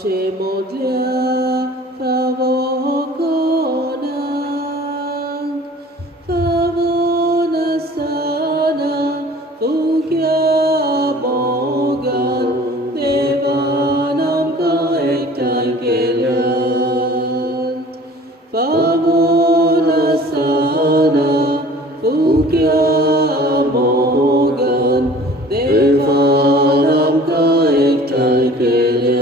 आमचे मोदल्या फावो कोणाक फावो नासतना फुग्या मोगान देवान आमकां एकठांय केल्यात फावो नासतना फुग्या मोगान देवान आमकां एकठांय केल्यात.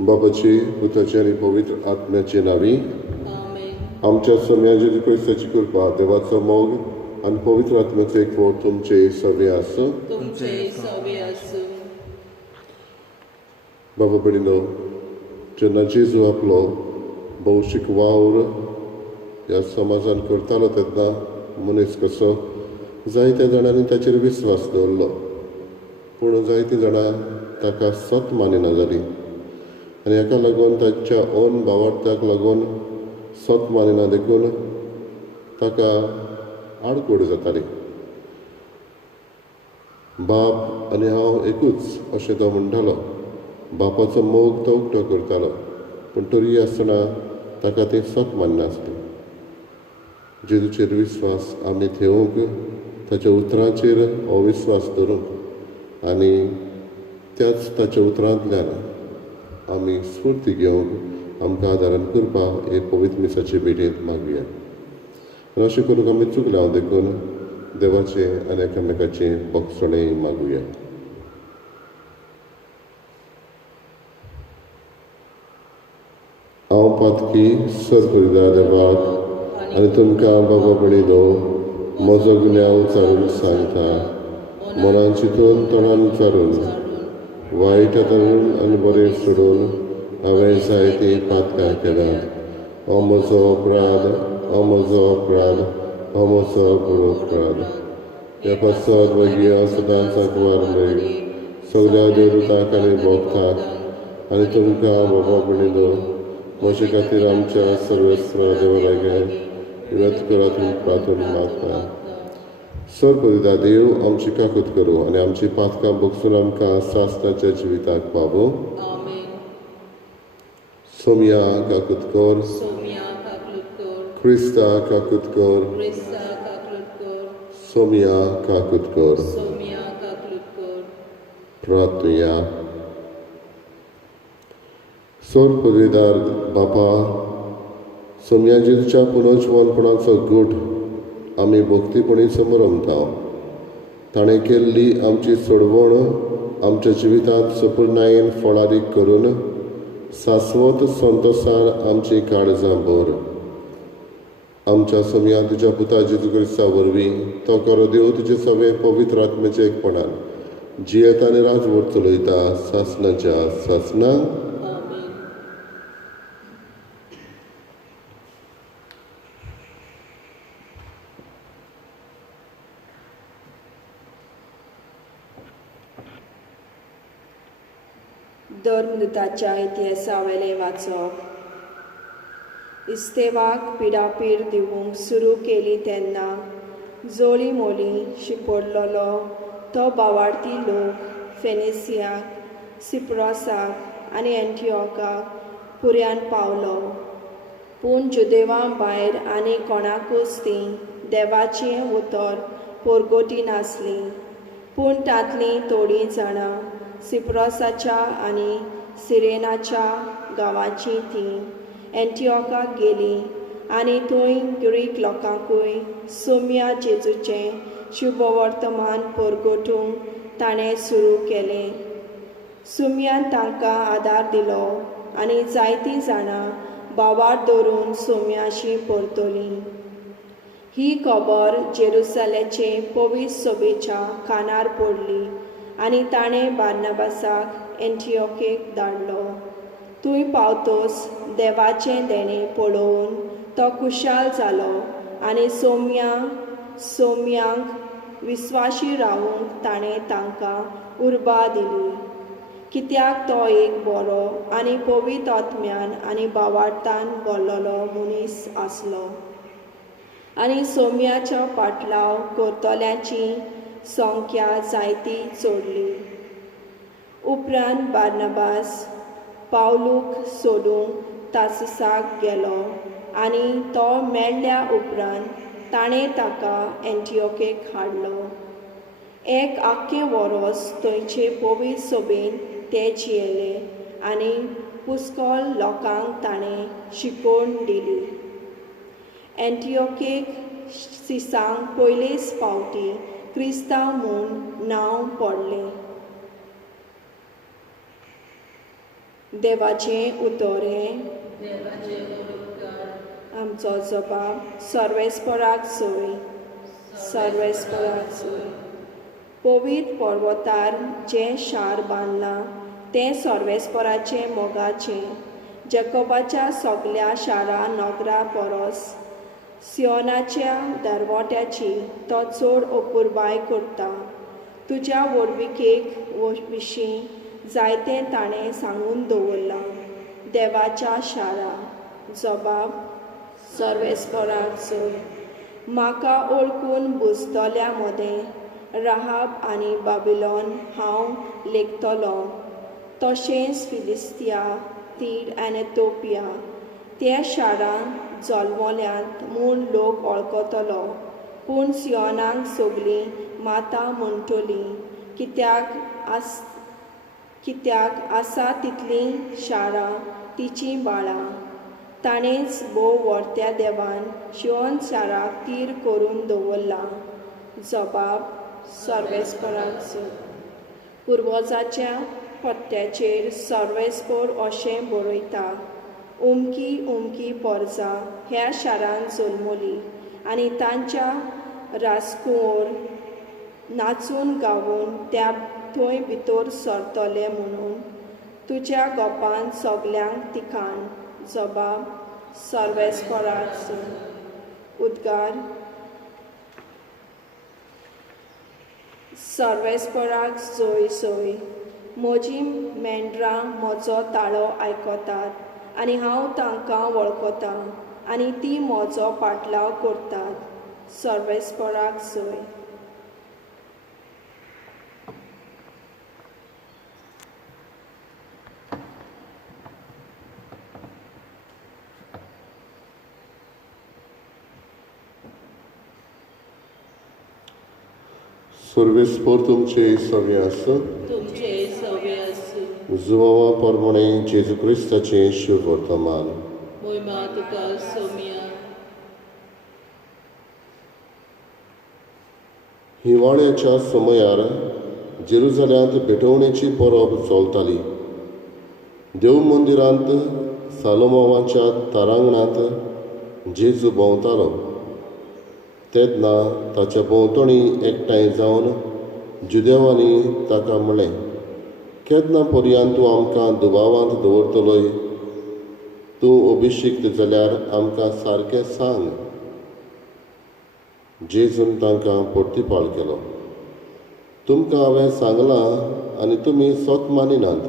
बाबाची पुताची आनी पवित्र आत्म्याची नावी आमेन. आमच्या सम्या जेजू क्रिस्ताची कृपा देवाचो मोग आनी पवित्र आत्म्याचो एकवट तुमचे सगळे आसूं. तुमचे सवे आसूं. बाबा भयणीनो, जेन्ना जेजू आपलो भौशीक वावर ह्या समाजान करतालो तेन्ना मनीस कसो जायत्या जाणांनी ताचेर विस्वास दवरलो, पूण जायतीं जाणां ताका सत मानिना जालीं आनी हाका लागून ताच्या ओन भावार्थाक लागून सत मानिना देखून ताका आडकोड जाताली. बाप आनी हांव एकूच अशें तो म्हणटालो. बापाचो मोग तो उक्तो करतालो, पूण तरी आसतना ताका ती सत माननासली. जेजूचेर विस्वास आमी ठेवूंक, ताच्या उतरांचेर अविस्वास धरूंक आनी त्याच ताच्या उतरांतल्यान आमी स्फूर्ती घेवंक आमकां आदारण करपा हे पवित्र मिसाचे भेटेंत मागुया. आनी अशें करून आमी चुकल्या देखून देवाचें आनी एकामेकाचें बक्षणय मागुया. हांव पातकी सर्तुरीदा देवाक आनी तुमकां बाबा भयणीनो म्हजो गुन्यांव विचारून सांगता. मनान चिंतून तोंडान विचारून वायट हाताळून आनी बरें सोडून हांवें जायती पातकां केल्यात. हो म्हजो अपराध, हो म्हजो अपराध, हो म्हजो बरो अपराध. ह्या पासत मागीर हांव सदांच आंकवार मेळ्ळी सगळ्या देवतांक आनी भक्तांक आनी तुमकां बाबा भयणीनो म्हजे खातीर आमच्या सर्वेस्व देवा लागीं विनत करातून प्रार्थून मागता. सर्वपदिता देव आमची काकूत करूं आनी आमची पातकां बगसून आमकां सासणाच्या जिविताक पावूं. आमेन. सोम्या काकूत कर, सोम्या काकूत कर. क्रिस्ता काकूत कर, क्रिस्ता काकूत कर. सोम्या काकूत कर. सोम्या काकूत कर. प्रार्थया. सर्वपदिदार बापा, सोम्या जेजूच्या पुनर्जीवनपणाचो गूढ आमी भक्तीपणी समरमता. ताणें केल्ली आमची सोडवण आमच्या जिवितांत सपूर्णायेन फळारीक करून शाश्वत संतोशान आमची काळजां भर. आमच्या सोम्या तुज्या पुता जेजू क्रिस्ता वरवीं तो करो देव तुजे सगळे पवित्र आत्म्याचे एकपणान जियेत आनी राजवट चलयता सासणाच्या सासणां. आमेन. धर्मदुताच्या इतिहासावेले वाचप. इस्तेवाक पिडापीड दिवंक सुरू केली तेन्ना जोळी मोली शिपडलोलो तो भावार्थी लोक फेनिसियाक, सिप्रोसाक आनी एंटिओकाक पुर्यान पावलो. पूण जुदेवां भायर आनी कोणाकूच ती देवाचें उतर पोरगोटी नासली. पूण तांतलीं थोडीं जाणां सिप्रोसाच्या आनी सिरेनाच्या गांवांची तीं एंटिओकाक गेलीं आनी थंय ग्रीक लोकांकूय सोम्या जेजूचें शुभवर्तमान परगोटूंक ताणें सुरू केलें. सोम्यान तांकां आदार दिलो आनी जायतीं जाणां भावार धरून सोम्याशी परतलीं. ही खबर जेरुसलेचे पवित्र सभेच्या कानार पडली आनी ताणें बार्नबासाक एंटिओकेक धाडलो. थंय पावतोच देवाचें देणें पळोवन तो खुशाल जालो आनी सोम्यांक विस्वाशी रावूंक ताणें तांकां उर्बा दिली, कित्याक तो एक बरो आनी पवित्र आत्म्यान आनी भावार्थान भरलेलो मनीस आसलो. आनी सोम्याचो पाटलाव करतल्यांची संख्या जायती चडली. उपरांत बार्नबास पावलूक सोडूंक तार्सुसाक गेलो आनी तो मेळ्ळ्या उपरांत ताणें ताका एंटिओकेक हाडलो. एक आख्खें वरोस थंयचे पवित्र सभेन ते जियेले आनी पुस्कळ लोकांक ताणें शिकोवन दिली. एंटिओकेक सिसांक पयलेच फावटी क्रिस्तांव म्हूण नांव पडलें. देवाचें उतर हें आमचो जबाब सर्वेस्पराक सोय, सर्वेस्पराक सोय. पवित्र पर्वतार जें शार बांदलां तें सर्वेस्पराचें मोगाचें. जॅकोबाच्या सगल्या शारा नगरा परस सियोनाच्या दरवट्याची तो चड अपुरबाय करता. तुज्या वडविकेक विशीं जायतें ताणें सांगून दवरलां. देवाच्या शारा जबाब सर्वेस्पराक सोय. म्हाका ओळखून बुजतल्या मदें राहाब आनी बाबिलोन हांव लेखतलों. तशेंच फिलिस्तिया, तीर आनी एथोपिया त्या शारांत जल्मल्यांत म्हूण लोक वळखतलो. पूण सियोनाक सगलीं माता म्हणटलीं कित्याक आसा तितलीं शारां तिचीं बाळां. ताणेंच भोव व्हरत्या देवान सियोन शाराक तीर करून दवरला. जबाब सर्वेस्पराक सोय. पुर्वजाच्या पत्त्याचेर सर्वेस्पर अशें बरयता. उमकी उमकी परजा ह्या शारांत जल्मली आनी तांच्या राजकुंवर नाचून गावून त्या थंय भितर सरतले म्हणून तुज्या गोपान सगल्यांक तिकान. जबाब सर्वेस्पराक सोय. उद्गार सर्वेस्पराक सोय सोय. म्हजीं मेंढरां म्हजो ताळो आयकतात आनी हांव तांकां वळखतां आनी तीं म्हजो पाटलाव करतात. सर्वेस्पराक सोय. सर्वेस्पर तुमचे सवे आसूं. तुमचे सवे आसूं. जुवावा परमणे जेजू क्रिस्ताचें शुभ वर्तमान. मोहिमा तुका सोम्या. हिवाळ्याच्या समयार जेरुसलेमांत भेटवणेची परब चलताली. देव मंदिरांत सालोमोवाच्या तारांगणांत जेजू भोंवतालो. तेन्ना ताच्या भोंवतणी एकठांय जावन जुदेवांनी ताका म्हणलें, केन्ना पर्यंत तूं आमकां दुबावांत दवरतलोय? तूं अभिशिक्त जाल्यार आमकां सारकें सांग. जेजून तांकां परतिपाळ केलो, तुमकां हांवें सांगलां आनी तुमी स्वत मानिनात.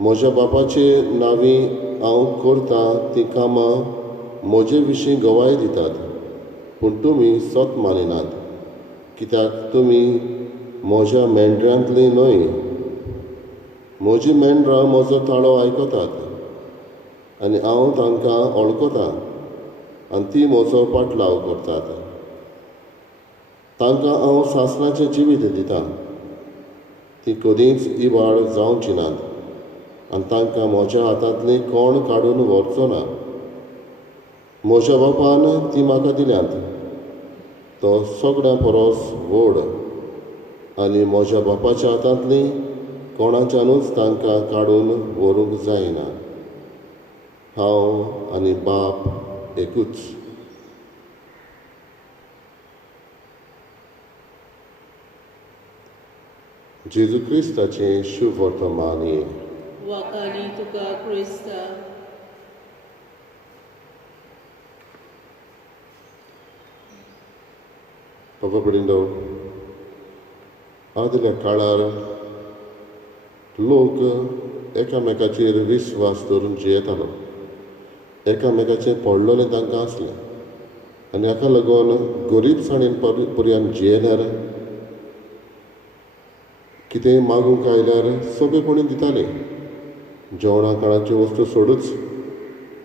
म्हज्या बापाचे नांवी हांव करतां तीं कामां म्हजे विशीं गवाय दितात, पूण तुमी स्वत मानिनात, कित्याक तुमी म्हज्या मेंढऱ्यांतलीं न्हय. म्हजीं मेंढरां म्हजो ताळो आयकतात आनी हांव तांकां वळखतां आनी तीं म्हजो पाटलाव करतात. तांकां हांव सासणाचें जिवीत दितां. तीं कदींच इबाड जावचीं नात आनी तांकां म्हज्या हातांतलीं कोण काडून व्हरचो ना. म्हज्या बापान तीं म्हाका दिल्यांत. तो सगळ्यां परस व्हड आनी म्हज्या बापाच्या हातांतलीं कोणाच्यानूच तांकां काडून व्हरूंक जायना. हांव आनी बाप एकूच. जेजू क्रिस्ताचें शुभ वर्तमान हे. वाखाणी तुका क्रिस्ता. बाबा पडिंडो, आदल्या काळार लोक एकामेकाचेर विस्वास दवरून जियेतालो. एकामेकाचें पडलोलें तांकां आसलें आनी हाका लागून गरीबसाणेन पर्यंत जियेल्यार कितेंय मागूंक आयल्यार सोंपेपणी दिताले. जेवणा काळाच्यो वस्तू सोडूच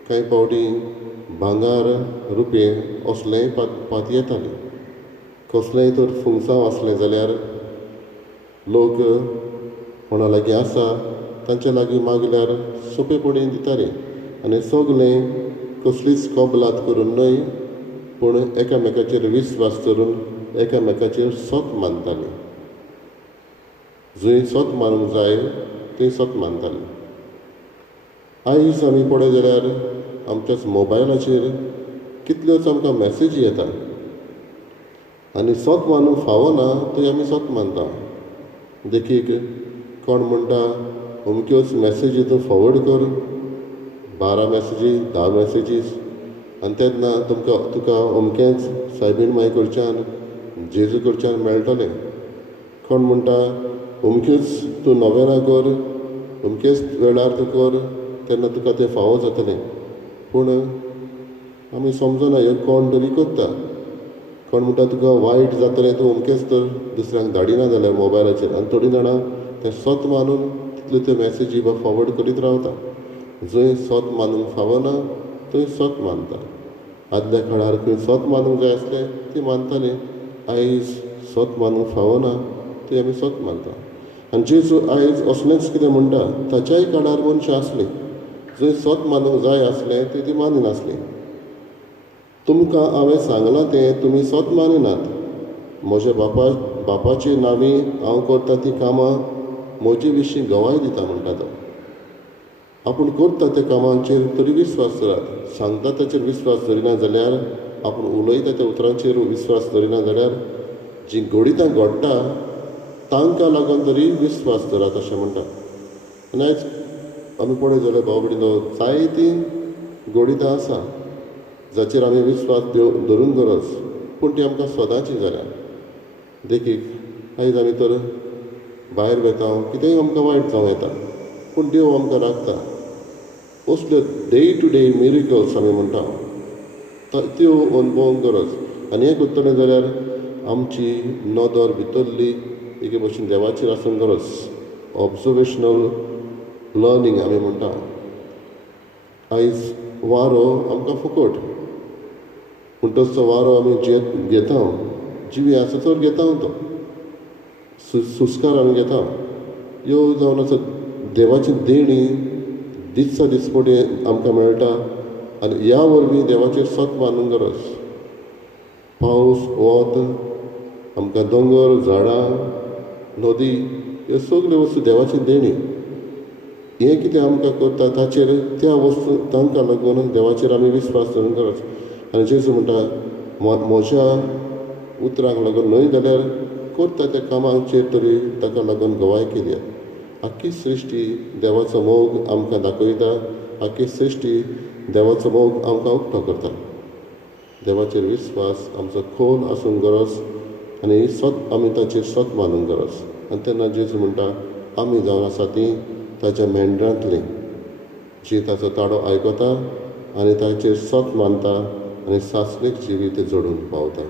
कांय फावटी भांगार रुपये असलेंय पात येताले. कसलेंय तर फुंगसांव आसलें जाल्यार लोक कोणा लागीं आसा तांचे लागीं मागल्यार सोंपेपणी दिताले आनी सगलें कसलीच कबलात करून न्हय पूण एकामेकाचेर विस्वास करून एकामेकाचेर सोत मानताले. जंय सोत मानूंक जाय थंय सोत मानताले. आयज आमी पळय जाल्यार आमच्याच मोबायलाचेर कितल्योच आमकां मॅसेजी येता आनी सोत मानूंक फावना थंय आमी सोत मानता. देखीक कोण म्हणटा अमक्योच मॅसेजी तूं फॉवर्ड कर, 12 मॅसेजी 10 मॅसेजीस आनी तेन्ना तुका अमकेंच सायबीण माय कडच्यान जेजू कडच्यान मेळटलें. कोण म्हणटा अमक्योच तूं नोवेनां कर, अमकेच वेळार तूं कर तेन्ना तुका तें फावो जातलें. पूण आमी समजना हें कोण तरी करता. कोण म्हणटा तुका वायट जातलें तूं अमकेच तर दुसऱ्यांक धाडिना जाल्यार मोबायलाचेर आनी थोडीं जाणां तें सोत मानून तितल्यो त्यो मॅसेजी फॉवर्ड करीत रावता. जंय सोत मानूंक फावना थंय सोत मानता. आदल्या काळार खंय सोत मानूंक जाय आसलें ती मानतालीं. आयज सोत मानूंक फावना थंय आमी सोत मानता. आनी जेजू आयज असलेंच कितें म्हणटा. ताच्याय काळार मनशां आसलीं जंय सोत मानूंक जाय आसलें तें तीं मानिनासलीं. तुमकां हांवें सांगलां तें तुमी सोत मानिनात. म्हज्या बापाची नांवीं हांव करता तीं कामां म्हजे विशीं गवाय दिता म्हणटा तो. आपूण करता त्या कामांचेर तरी विस्वास करात. सांगता ताचेर विस्वास धरिना जाल्यार, आपूण उलयता त्या उतरांचेर विस्वास धरिना जाल्यार जीं घोडितां घडटा तांकां लागून तरी विस्वास धरात अशें म्हणटा. आनी आयज आमी पळय जाल्यार भाव भयणीनो जायतीं घोडितां आसा जाचेर आमी विस्वास धरूंक गरज, पूण ती आमकां सदांची जाल्या. देखीक आयज आमी तर भायर वेता कितेंय आमकां वायट जावं येता पूण देव आमकां राखता. असल्यो डे टू डे मिरेकल्स आमी म्हणटा त्यो अनुभवूंक गरज. आनी हें करतलें जाल्यार आमची नदर भितरली एके भशेन देवाचेर आसूंक गरज. ऑब्जर्वेशनल लर्नींग आमी म्हणटा. आयज वारो आमकां फुकट पूण तसो वारो आमी घेता, जिवी आसा तर घेता तो सुस्कार आमी घेता. ह्यो जावन आसा देवाची देणी दिसा दिसपटी आमकां मेळटा आनी ह्या वरवीं देवाचेर सोत मानूंक गरज. पावस वत आमकां दोंगर झाडां नदी ह्यो सगल्यो वस्तू देवाची देणी. हें कितें आमकां करता ताचेर त्या वस्तू तांकां लागून देवाचेर आमी विस्वास धरूंक गरज. आनी जेजू म्हणटा म्हज्या उतरांक लागून न्हय जाल्यार करता त्या कामांचेर तरी ताका लागून गवायकी दिया. आख्खी सृश्टी देवाचो मोग आमकां दाखयता. आख्खी सृश्टी देवाचो मोग आमकां उक्तो करता. देवाचेर विस्वास आमचो खोल आसूंक गरज आनी आमी ताचेर सोत मानूंक गरज. आनी तेन्ना जेजू म्हणटा आमी जावन आसा तीं ताच्या मेंढरांतलीं जीं ताचो ताडो आयकता आनी ताचेर सोत मानता आनी सासणेक जिवीत जोडून पावता.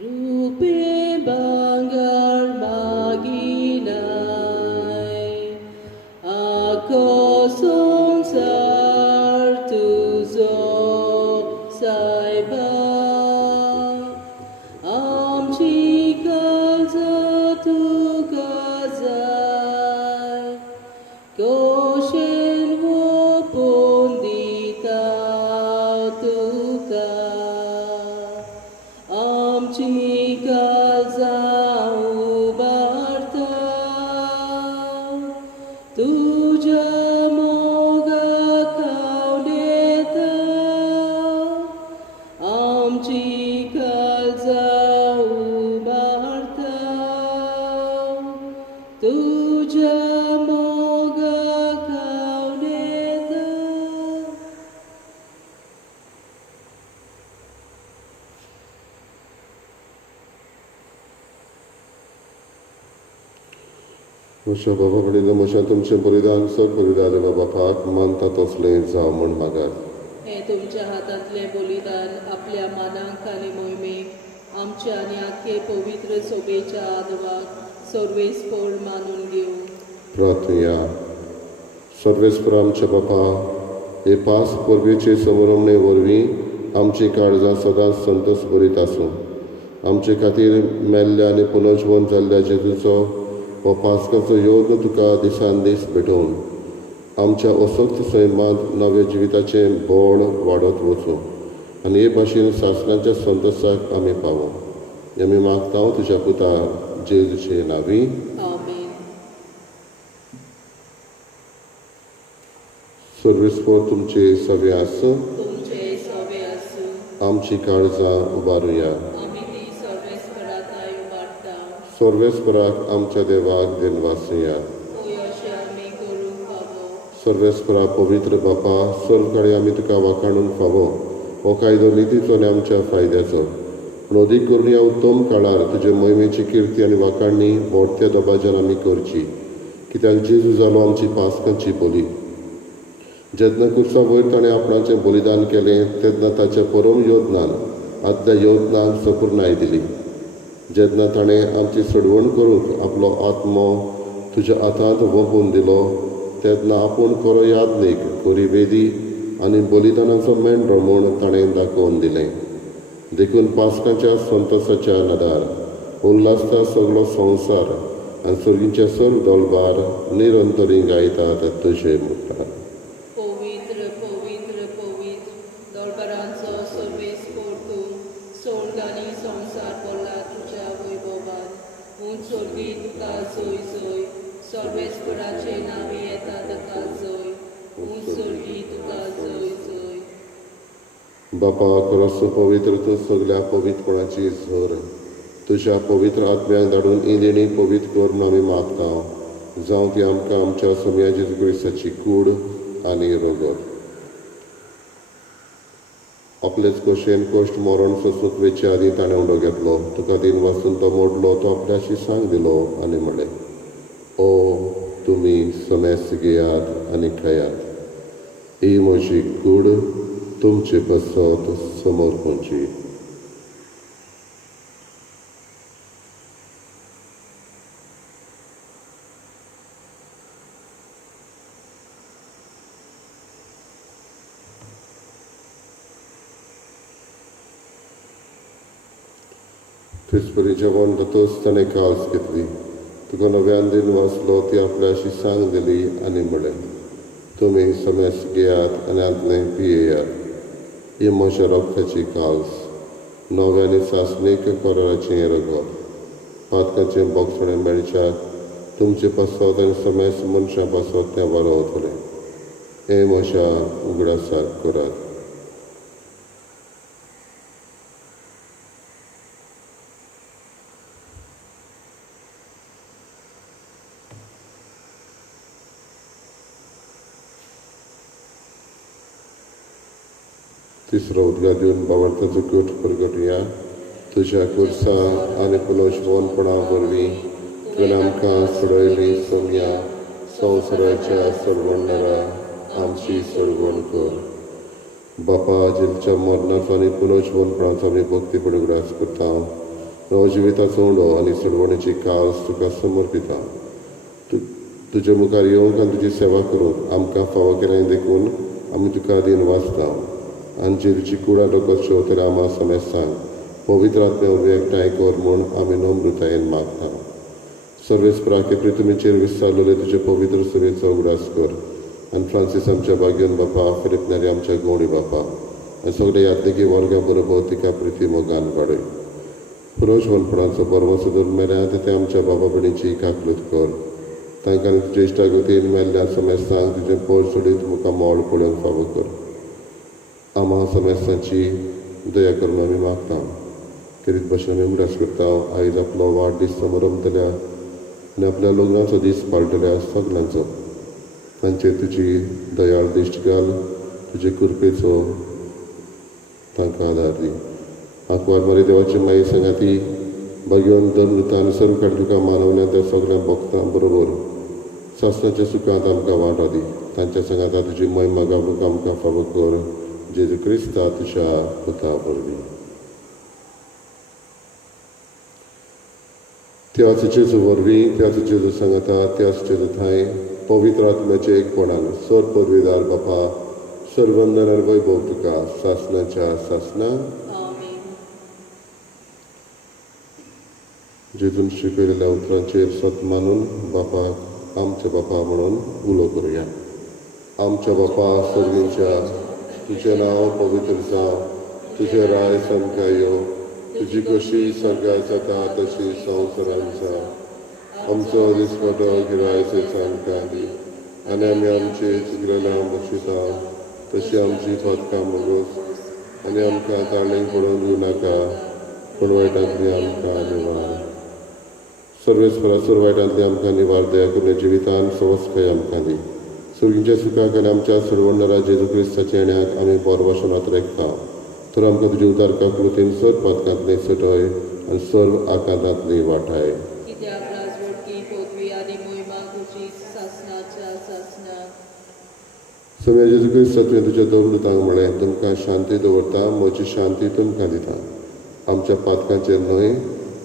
रूपे bangar maginay ako sungsar tuzo saiba amchi kalza tu kazai koshen wo pondita tuka amchi kalza म्हज्या बाबा कडेन म्हज्या तुमचें बलिदान सर करूं देवा बापाक मानता तसलें जावं म्हण मागात. हे तुमच्या हातांतले बलिदान आपल्या मानांक आनी मोहिमेक आमच्या आनी आख्खे पवित्र सोबेच्या आदवाक सर्वेस्पर मानून घेऊ. प्रार्थया. सर्वेस्पर आमच्या बापा, हे पास परबेचे समारंभे वरवीं आमची काळजां सदांच संतोश भरीत आसूं. आमचे खातीर मेल्ल्या आनी पुनर्जीवन जाल्ल्या जेजूचो हो पास्काचो योग तुका दिसान दीस भेटोवन आमच्या असोक्त सैमांत नवे जिविताचें बोड वाडत वचूं आनी हे भाशेन शासनाच्या संतोशाक आमी पावूं. आमी मागता तुज्या पुता जेजूचे नांवी. आमेन. सर्वेस्पर तुमचे सवे आसूं. तुमचे सोबे आसूं. आमची काळजां उबारुया. आमी ती सर्वेस्पराताय उबारता. सर्वेस्पराक आमच्या देवाक दिनवासुया. होय अशें आमी करूंक फावो. सर्वेस्परा पवित्र बापा, सर्व काळी आमी तुका वाखाणूंक फावो हो कायदो नितीचो आनी आमच्या फायद्याचो. पूण अदीक करून ह्या उत्तम काळार तुजे मोहिमेची किर्ती आनी वाखाणणी व्हडत्या दबाज्यान आमी करची, कित्याक जेजू जालो आमची पास्कांची बली. जेन्ना कुर्सा वयर ताणें आपणाचें बलिदान केलें तेन्ना ताच्या परम योजनान आदल्या योजनाक सपूर्णाय दिली. जेन्ना ताणें आमची सोडवण करूंक आपलो आत्मो तुज्या हातांत वोपून दिलो तेन्ना आपूण खरो यादनीक खरी वेदी आनी बलिदानाचो मेंढरो म्हूण ताणें दाखोवन दिलें. देखून पास्काच्या संतोशाच्या नदार उल्हासता सगळो संवसार आनी सर्गीच्या सर्व दळबार निरंतरी गायतात तुजे मुखार. पवित्र पवित्र पवित्र दरबारांचो सर्वेस्पर तूं सोर्ग आनी संवसार भरला तुज्या वैभवान. उंच सोर्गी तुका जय जय. सर्वेस्पराचे नांवे येता ताका जय. उंच सोर्गी तुका जय जय. बापा खरोच पवित्र तूं सगळ्या पवित्रपणाची झर तुज्या पवित्र आत्म्याक धाडून ही देणी पवित्र कर म्हूण आमी मागता. जावं ती आमकां आमच्या समया जेजू क्रिस्ताची कूड आनी रोगोर. आपलेच कशेन कश्ट मरण सोसूंक वेचे आदी ताणें उडो घेतलो. तुका दिन वाचून तो मोडलो, तो आपल्याशी सांग दिलो आनी म्हणलें, ओ तुमी समेस घेयात आनी खायात. ही म्हजी कूड तुमचे पसत समोर खंयची. ख्रिस्परी जेवण जातच ताणें काल्स घेतली. तुका नव्यान दिन वाचलो ती आपल्याशी सांग दिली आनी म्हणलें, तुमी समेस घेयात आनी आदलें पियेयात. ही म्हज्या रगताची काल्स, नव्यानी सासणीक कराराचें रगत. पातकाचें बोगसणें मेळच्याक तुमचे पासत आनी समेस मनशां पासत तें वारोवतलें. हें म्हज्या उगडासाक करात. तिसरो उदगा दिवन बावळताचो गोठ परगटुया. तुज्या कुर्सा आनी पुनर्जीवनपणा वरवीं तुवें आमकां सोडयली समया संवसाराच्या सोडवणदारा आमची सोडवण कर. बापा जेच्या मरणाचो आनी पुनर्जीवनपणाचो आमी भक्तीपण उगडास करता. नवो जिविताचो उंडो आनी सोडवणेची कास तुका समर्पिता. तुजे मुखार येवंक आनी तुजी सेवा करूंक आमकां फावो केलें देखून आमी तुका दिन वाचता. आनी जेजूची कुडा रगत शेवतले आमा समेज सांग पवित्र आत्म्या वरवीं एकठांय कर म्हूण आमी नम्रतायेन मागता. सर्वेस्पराके प्रितुमेचेर विस्तारलेले तुजे पवित्र सभेचो उगडास कर. आनी फ्रांसीस आमच्या बागेन बापा, फिलिप नेरी आमच्या गवणी बापा आनी सगळे यात्रेकी वर्गा बरोबर तिका प्रिती मोगान वाडय. पुनर्जीवनपणाचो परमो सुदूर मेल्यात ते आमच्या बाबा भयणीची काकलूत कर. तांकां तुजे इश्टागतीन मेल्ल्या समेज सांग तुजें पोट सोडीत मुखार मोल पळोवंक फावो कर. आम्हा समेस्तांची दया करून आमी मागता. करीत भाशेन आमी उगडास करता. आयज आपलो वाडदीस समारंभ जाल्या आनी आपल्या लग्नाचो दीस पाळटल्या सगळ्यांचो तांचेर तुजी दयाळ दिश्ट घाल. तुजे कृपेचो तांकां आदार दी. आंकवार मारी देवाची माई सांगाती भाग्यवन दर नृतान सर्व काड तुका मानवल्या त्या सगळ्या भक्तां बरोबर सासणाच्या सुखांत आमकां वांटो दी तांच्या संगाता तुजी महिमा गावूंक आमकां फावो कर जेजू क्रिस्ता तुज्या पुता वरवीं त्याच जेजू वरवीं त्याच जेजू सांगता त्याच जेजू थंय पवित्र आत्म्याचे एकपणान सर पदवीदार बापा सर्वंदन आनी वैभव तुका सासणाच्या सासना आमेन. जेजून शिकयलेल्या उतरांचेर सत मानून बापाक आमच्या बापा म्हणून उलो करुया. आमच्या बापा सर्वींच्या तुजें नांव पवित्र जावं, तुजें राय सामकें येवं, तुजी कशी स्वर्गांत जाता तशी संवसारांत जावं. आमचो दिसपटो गिरायचे आमकां दी आनी आमी आमची चुकलेल्या बक्षिता तशी आमची पदकां मागोस आनी आमकां ताळणेक पडोवन दिवं नाका पूण वायटांतली आमकां निवार. सर्वेस्परा सर वायटांतली आमकां निवार दया करून जिवितान सवस्काय आमकां दी. सुर्गीच्या सुखाक आनी आमच्या सर्वंडरा जेजू क्रिस्ताच्या येण्याक आमी बरो वचनांत रेखता. तर आमकां तुज्या उदारकाक कृतीन सर पदकांतली सटय आनी सर्व आकांतांतली वाटाय. कित्याक राजवटकी पदवी आनी मोहिमा तुजी सासणाच्या सासना. सगळ्या जेजू क्रिस्ता तुवें तुज्या दवरतांक म्हळें तुमकां शांती दवरता म्हजी शांती तुमकां दिता. आमच्या पातकांचेर न्हय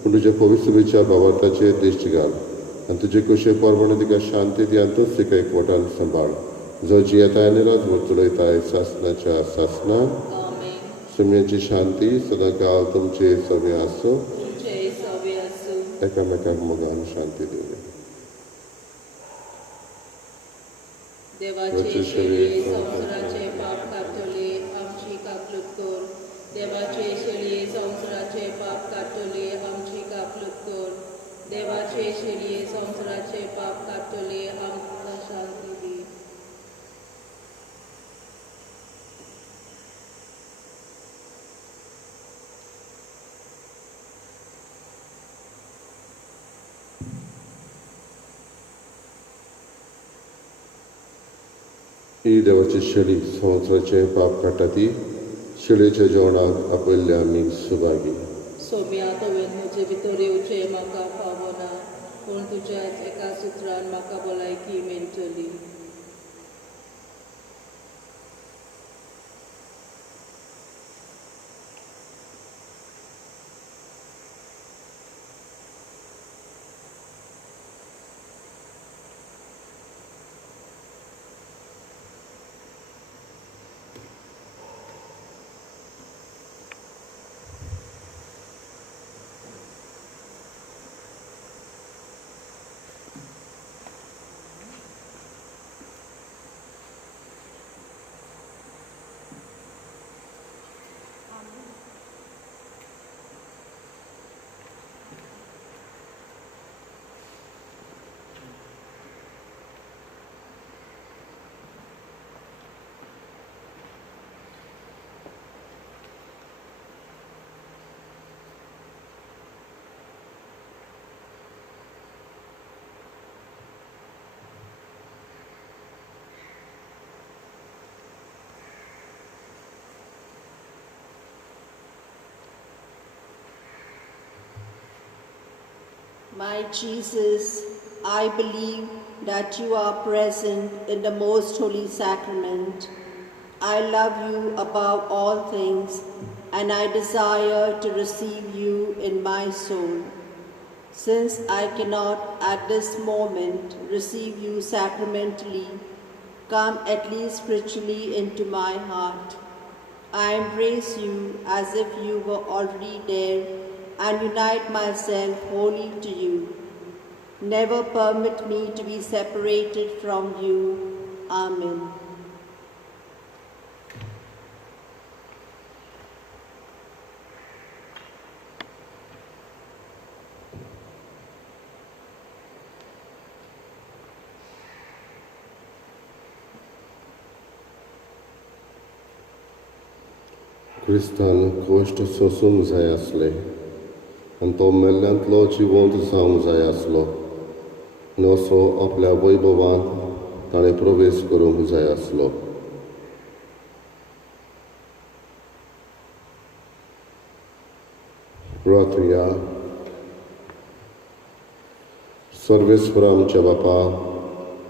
पूण तुज्या पवित्रतेच्या भावार्थाचेर दिश्टी घाल आनी तुजे कशे परमणे तिका शांती दी आनी तूच तिका एकवटान सांबाळ जो जियेताय आनी राजवट चलयताय सासणाच्या सासना. आमेन. सुम्याची शांती सदां काळ तुमचे सगळे आसूं. तुमचे सवे आसूं. एकामेकाक मोगान शांती दिवया. देवाचे शेळये संवसाराचे पाप काडटले आमची काकलूत कर. देवाचे शेळये संवसाराचे पाप काडटले आमची काकलूत कर. देवाचे शेळये संवसाराचे पाप काडटले आमकां शांती दी. ही देवाची शेळी संवसाराचे पाप काडटा ती शेळयेच्या जेवणाक आपयल्ल्या आमी सुभागी. सोम्या तुवें म्हजे भितर येवचें म्हाका फावना पूण तुज्याच एका सुत्रान म्हाका भलायकी मेळटली. My Jesus, I believe that you are present in the most holy sacrament. I love you above all things, and I desire to receive you in my soul. Since I cannot at this moment receive you sacramentally, come at least spiritually into my heart. I embrace you as if you were already there and unite myself wholly to you. Never permit me to be separated from you. Amen. क्रिस्तान कश्ट सोसूंक जाय आसले आनी तो मेल्ल्यांतलो जिवंत जावंक जाय आसलो आनी असो आपल्या वैभवांत ताणें प्रवेश करूंक जाय आसलो. प्रार्थया. सर्वेस्परा आमच्या बापा,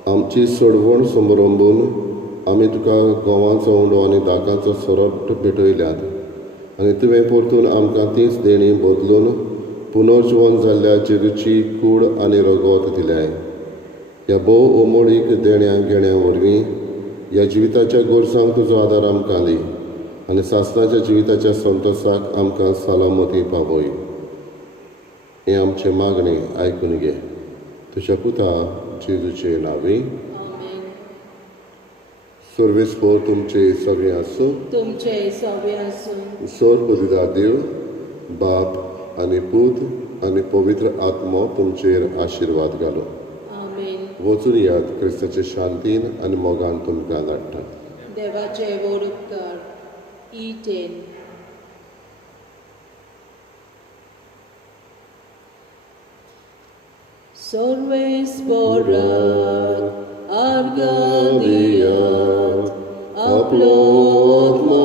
आमची सोडवण समरंभून आमी तुका गोवांचो उंडो आनी दाकाचो सोरोट भेटयल्यात आनी तुवें परतून आमकां तीच देणी बदलून पुनर्जीवन जाल्ल्या जेजूची कूड आनी रगत दिल्याय. ह्या भोव ओमळीक देण्या घेण्या वरवीं ह्या जिविताच्या गोरसांक तुजो आदार आमकां दी आनी सासणाच्या जिविताच्या संतोशाक आमकां सलामती पावय. हें आमचें मागणें आयकून घे तुज्या पुता जेजूचे नांवी. सर्वेस्पर तुमचे सगळे आसूं. तुमचे सवे आसूं. सर्वपदिदा देव बाप आनी पूत आनी पवित्र आत्मो तुमचेर आशिर्वाद घालो. वचून यात क्रिस्ताचे शांतीन आनी मोगान तुमकां धाडटा. देवाचे व्हड उपकार इटेन. सर्वेस्पराक अर्घ्य दियात. आपलो आत्मो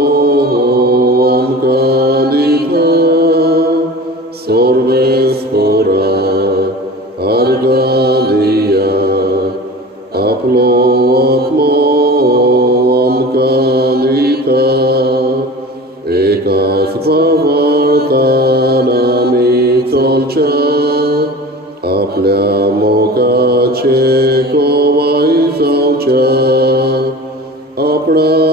आमकां दिता. सर्वेस्पराक अर्घ्य दियात. आपलो आत्मो आमकां दिता. एकाच भावार्थान आमी चलच्या. आपल्या मोगाचे कोवाय जावच्या. आपणा